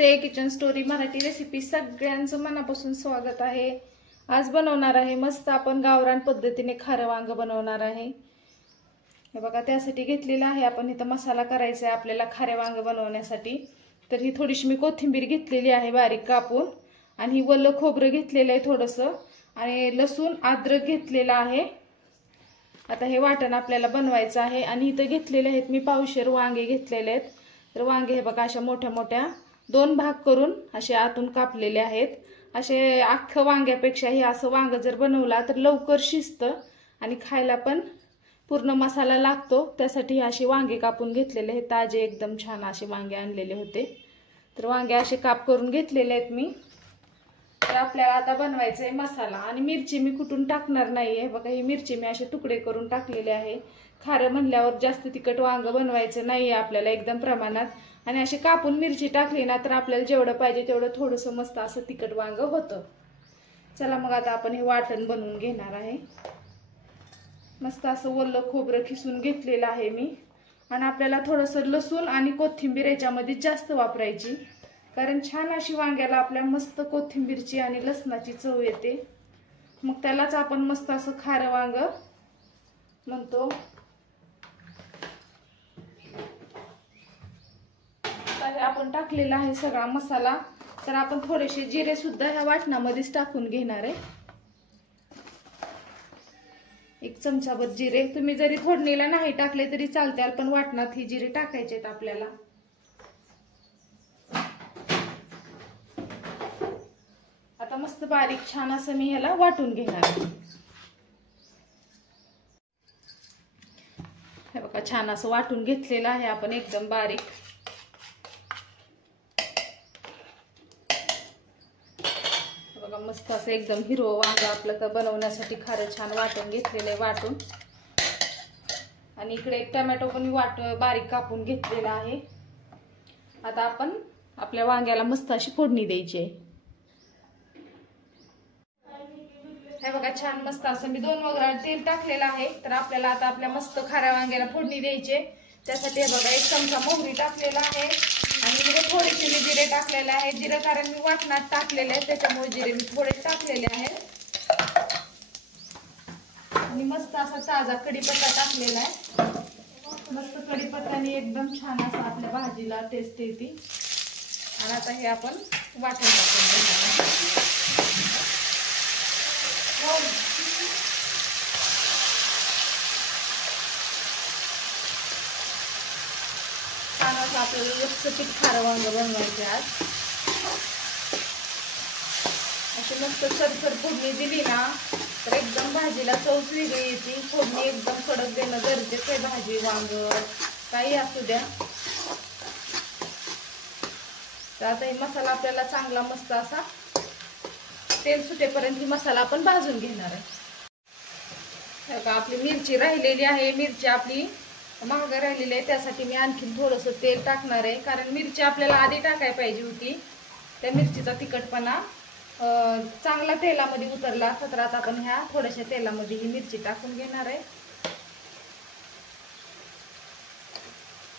नमस्ते, kitchen story Marathi recipe सगळ्यांचं मनापासून स्वागत आहे। आज बनवणार आहे मस्त आपण गावरान पद्धतीने खारं वांग बनवणार आहे। हे बघा, त्यासाठी घेतलेला आहे आपण इथं मसाला करायचा आहे आपल्याला खारे वांग बनवण्यासाठी। तर ही थोडीशी मी कोथिंबीर घेतलेली आहे बारीक कापून, आणि ही वल्ल खोबरं घेतलेलं आहे थोडंसं, आणि लसूण अद्रक घेतलेला आहे। आता हे वाटण आपल्याला बनवायचं आहे। आणि इथं घेतलेले आहेत मी पावशेर वांगे घेतलेले आहेत। तर वांगे हे बघा अशा मोठ्या मोठ्या दोन भाग करून असे आतून कापलेले आहेत। असे अख्खं वांग्यापेक्षा हे असं वांग जर बनवला तर लवकर शिजतं आणि खायला पण पूर्ण मसाला लागतो। त्यासाठी असे वांगे कापून घेतलेले आहेत, ताजे एकदम छान असे वांगे आणलेले होते। तर वांगे असे काप करून घेतलेले आहेत मी। तर आपल्याला आता बनवायचा आहे मसाला, आणि मिरची मी कुठून टाकणार नाहीये। बघा, ही मिरची मी असे तुकडे करून टाकलेले आहे। खारं म्हणल्यावर जास्त तिखट वांग बनवायचं नाहीये आपल्याला, एकदम प्रमाणात। आणि अशी कापून मिरची टाकली ना तर आपल्याला जेवढं पाहिजे तेवढं थोडंसं मस्त असं तिखट वांग होतं। चला मग आता आपण हे वाटण बनवून घेणार आहे। मस्त असं वल्ल खोबरं खिसून घेतलेलं आहे मी, आणि आपल्याला थोडंसं लसूण आणि कोथिंबीर याच्यामध्ये जास्त वापरायची, कारण छान अशी वांग्याला आपल्या मस्त कोथिंबीरची आणि लसणाची चव येते। मग त्यालाच आपण मस्त असं खारं वांग म्हणतो। आपण टाकलेला आहे सगळा मसाला। तर आपण थोडेसे जिरे सुद्धा ह्या वाटणामध्येच टाकून घेणार आहे। एक चमचाभर जिरे, तुम्ही जरी फोडणीला नाही टाकले तरी चालते, पण वाटणात ही जिरे टाकायचे आहेत आपल्याला। आता मस्त बारीक छान असं मी ह्याला वाटून घेणार आहे। हे बघा, छान असं वाटून घेतलेलं आहे आपण एकदम बारीक। बघा, मस्त असं एकदम हिरवं वांग आपलं तर बनवण्यासाठी खारं छान वाटून घेतलेलं आहे वाटून। आणि इकडे एक टोमॅटो पण मी बारीक कापून घेतलेला आहे। आता आपण आपल्या वांग्याला मस्त अशी फोडणी द्यायची आहे। हे बघा, छान मस्त असं मी 2 वगळा तेल टाकलेलं आहे। तर आपल्याला आता आपल्या मस्त खाऱ्या वांग्याला फोडणी द्यायची आहे। त्यासाठी हे बघा, 1 चमचा मोहरी टाकलेला आहे, आणि इकडे थोडेसे मी जिरे टाकलेले आहे। जिरे कारण मी वाटणात टाकलेले आहे, त्याच्यामुळे जिरे मी थोडे टाकलेले आहेत। आणि मस्त असा ताजा कढीपत्ता टाकलेला आहे। मस्त कढीपत्त्याने एकदम छान असं आपल्या भाजीला टेस्ट येते। आणि आता हे आपण वाटण टाकून घेणार आहे। छान असं आपल्याला लसपीठ खारं वांग बनवायचे आज। अशी मस्त सरसर फोडणी दिली ना तर एकदम भाजीला चवच वेगळी येते। फोडणी एकदम कडक देणं गरजेचं आहे, भाजी वांग काही असू द्या। तर आता हे मसाला आपल्याला चांगला मस्त असा तेल सुटेपर्यंत ही मसाला आपण भाजून घेणार आहे। आपली मिरची राहिलेली आहे, मिरची आपली महाग राहिलेली आहे, त्यासाठी मी आणखीन थोडंसं तेल टाकणार आहे। कारण मिरची आपल्याला आधी टाकायला पाहिजे होती, त्या मिरचीचा तिखटपणा चांगला तेलामध्ये उतरला। तर आता आपण ह्या थोड्याशा तेलामध्ये ही मिरची टाकून घेणार आहे।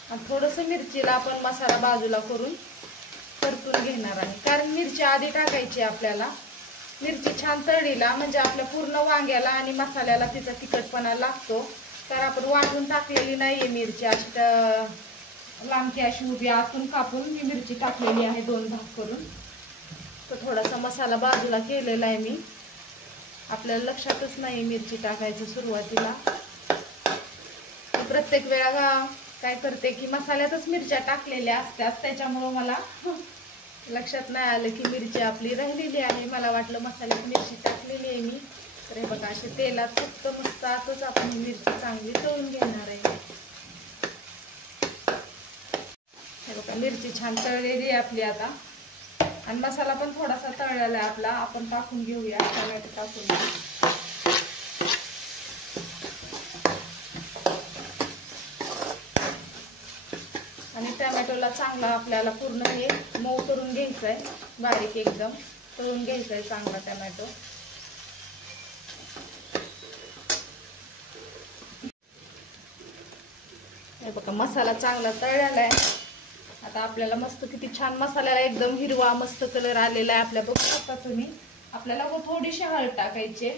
आणि थोडंसं मिरचीला आपण मसाला बाजूला करून परतून घेणार आहे, कारण मिरची आधी टाकायची आपल्याला। मिरची छान तळलीला म्हणजे आपल्या पूर्ण वांग्याला आणि मसाल्याला तिचा तिखटपणा लागतो। तर आपण वाटून टाकलेली नाहीये मिरची, अशी लांबकी अशी उभी आतून कापून ही मिरची टाकलेली आहे 2 भाग करून। तर थोडासा मसाला बाजूला केलेला आहे मी, आपल्याला लक्षातच नाही मिरची टाकायची सुरुवातीला। प्रत्येक वेळा काय करते की मसाल्यातच मिरच्या टाकलेल्या असतात, त्याच्यामुळे मला लक्षात नाही आलं की मिरची आपली राहिलेली आहे। मला वाटलं मसाल्यात मिरची टाकलेली आहे मी। तर हे बघा, अशी तेलात फक्त मस्त आतच आपण ही मिरची चांगली तळून घेणार आहे। हे बघा, मिरची छान तळलेली आहे आपली आता, आणि मसाला पण थोडासा तळलेला आहे आपला। आपण टाकून घेऊया टोमॅटो टाकून। आणि टोमॅटोला चांगला आपल्याला पूर्ण हे मऊ करून घ्यायचं आहे, बारीक एकदम तळून घ्यायचं आहे चांगला टोमॅटो। हे बघा, मसाला चांगला तळलेला आहे। आता आपल्याला मस्त किती छान मसाल्याला एकदम हिरवा मस्त कलर आलेला आहे आपल्या, बघू शकता तुम्ही. आपल्याला थोडीशी हळद टाकायची.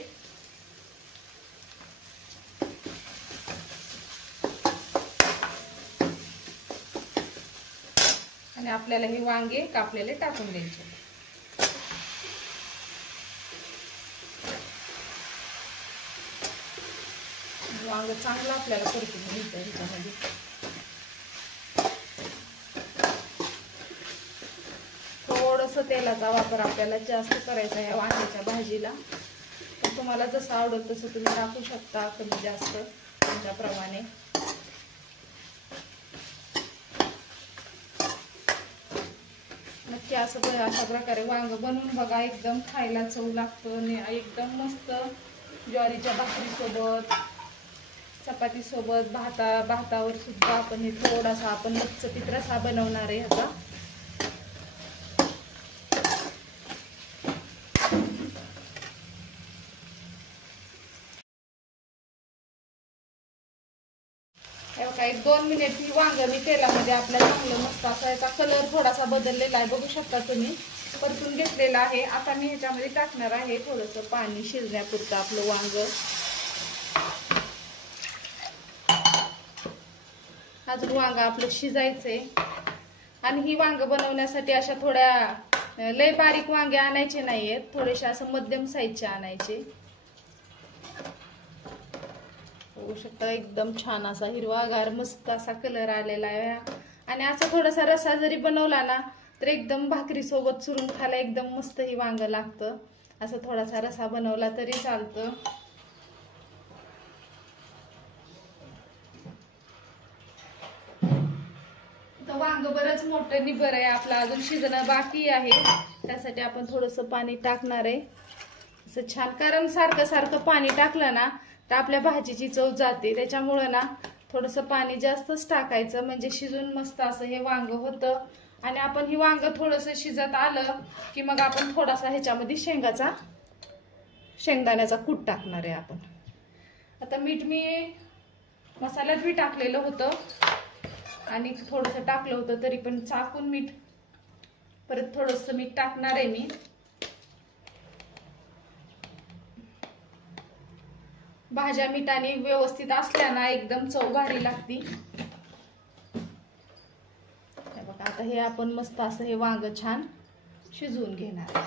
आणि आपल्याला हे वांगे कापलेले टाकून द्यायचे. वांग चांगलं आपल्याला परतून घ्यायचं ह्याच्यामध्ये. थोडंसं तेलाचा वापर आपल्याला जास्त करायचा आहे वांग्याच्या भाजीला. तर तुम्हाला जसं आवडेल तसं तुम्ही टाकू शकता, कमी जास्त तुमच्याप्रमाणे. नक्की अशा प्रकारे वांग बनवून बघा. एकदम खायला चव लागतं आणि एकदम मस्त ज्वारीच्या भाकरीसोबत, चपातीसोबत, भातावर सुद्धा आपण हे थोडासा आपण लचपीत रस्सा बनवणार आहे ह्याचा. बघा 1-2 मिनिट ही वांग मी तेलामध्ये आपल्या चांगलं मस्त असा याचा कलर थोडासा बदललेला आहे, बघू शकता तुम्ही. परतून घेतलेला आहे. आता मी ह्याच्यामध्ये टाकणार आहे थोडंसं पाणी शिजण्यापुरतं आपलं वांग. अजून वांग आपलं शिजायचंय. आणि ही वांग बनवण्यासाठी अशा थोड्या लय बारीक वांगे आणायचे नाहीयेत, थोडेसे असं मध्यम साईजचे आणायचे. बघू शकता एकदम छान असा हिरवागार मस्त असा कलर आलेला आहे. आणि असा थोडासा रस्सा जरी बनवला ना तर एकदम भाकरी सोबत चुरून खायला एकदम मस्त ही वांग लागतं. असं थोडासा रस्सा बनवला तरी चालतं. तर वांग बरंच मोठं निबर आहे आपलं, अजून शिजणं बाकी आहे. त्यासाठी आपण थोडंसं पाणी टाकणार आहे असं छान. कारण सारखं सारखं पाणी टाकलं ना तर आपल्या भाजीची चव जाते. त्याच्यामुळं ना थोडंसं पाणी जास्तच टाकायचं, म्हणजे शिजून मस्त असं हे वांग होतं. आणि आपण ही वांग थोडंसं शिजत आलं की मग आपण थोडासा ह्याच्यामध्ये शेंगदाण्याचा कूट टाकणार आहे आपण. आता मीठ मी मसाल्यात बी टाकलेलं होतं आणि थोडंसं टाकलं होतं, तरी पण चाकून मीठ परत थोडंसं मीठ टाकणार आहे मी. भाज्या मिठाने व्यवस्थित असल्या ना एकदम चव भारी लागती. बघा आता हे आपण मस्त असं हे वांग छान शिजवून घेणार.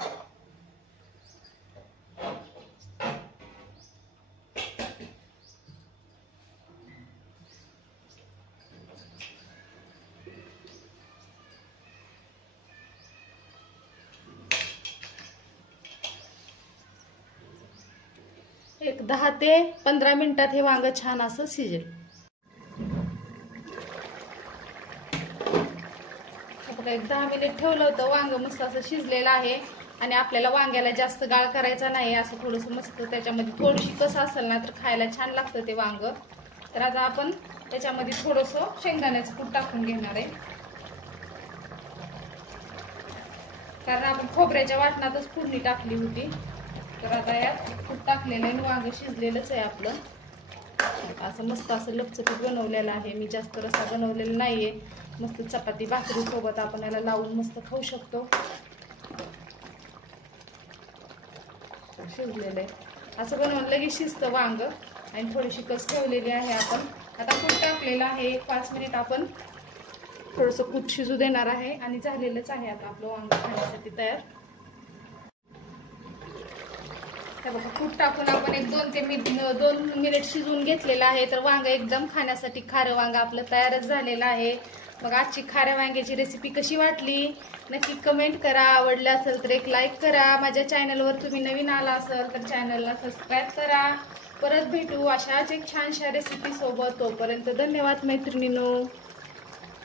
एक 10 ते 15 मिनिटात हे वांग छान असं शिजेल. एक 10 मिनिट ठेवलं होतं. वांग मस्त असं शिजलेलं आहे. आणि आपल्याला वांग्याला जास्त गाळ करायचा नाही, असं थोडंसं मस्त त्याच्यामध्ये थोडीशी कसं असेल ना तर खायला छान लागतं ते वांग. तर आता आपण त्याच्यामध्ये थोडंसं शेंगदाण्याचं कूट टाकून घेणार आहे, कारण आपण खोबऱ्याच्या वाटणातच फोडणी टाकली होती. तर आता यात कूट टाकलेलं आहे, वांग शिजलेलंच आहे आपलं. असं मस्त असं लपचपीत बनवलेलं आहे मी, जास्त रस्सा बनवलेला नाहीये. मस्त चपाती भाकरी सोबत आपण याला लावून मस्त खाऊ शकतो. शिजलेलं आहे असं बनवलं लगेच शिजतं वांग. आणि थोडीशी कस ठेवलेली आहे आपण. आता कूट टाकलेलं आहे. 1-5 मिनिट आपण थोडंसं कूट शिजू देणार आहे आणि झालेलंच आहे आता आपलं वांग खाण्यासाठी तयार. हे बघा कूट टाकून आपण 1-2 मिनिट शिजवून घेतलेलं आहे. तर वांग एकदम खाण्यासाठी खारं वांग आपलं तयारच झालेलं आहे. मग आजची खाऱ्या वांग्याची रेसिपी कशी वाटली नक्की कमेंट करा. आवडलं असेल तर एक लाईक करा. माझ्या चॅनलवर तुम्ही नवीन आला असेल तर चॅनलला सबस्क्राईब करा. परत भेटू अशाच एक छानशा रेसिपी सोबत. तोपर्यंत धन्यवाद मैत्रिणींनो.